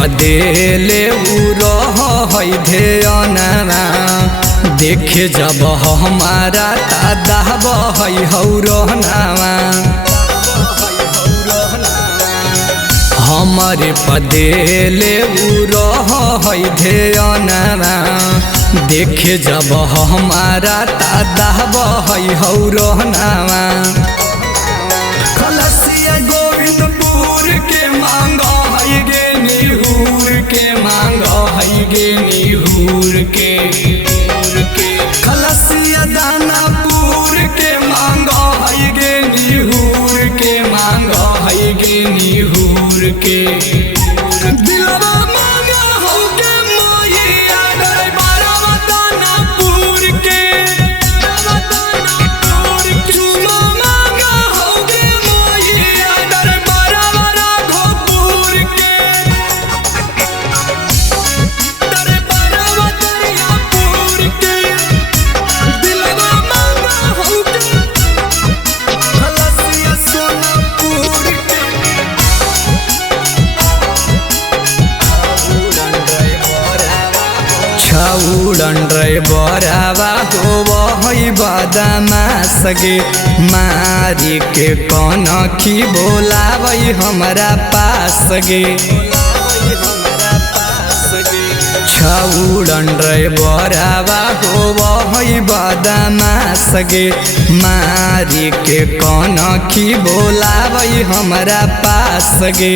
पदेले है ध्यानवा देखे जब हमारा दादाब है हौरनावा हमारे पदेले है ध्यानवा देखे जब हमारा दादाब है हौरनावा खलसिया गोविंदपुर के मांगा है गे निहूर के मांगा है गे निहूर के खलसिया दानापुर के मांगा है गे निहूर के मांगा है गे निहूर के दिलवा मांगा हो के मोहिया दरबारवा दानापुर के चुमा मांगा हो के मोहिया दरबारवा राघोपुर के दरबारवा दरियापुर के दिलवा मांगा हो के खलसिया सोनापुर के छौड़न ड्राइवरवा है बदमा सगे मारी के कनखी बोलाबै हमरा पास गे छौड़न ड्राइवरवा है बदमा सगे मारी के कनखी बोलाबै हमरा पास गे।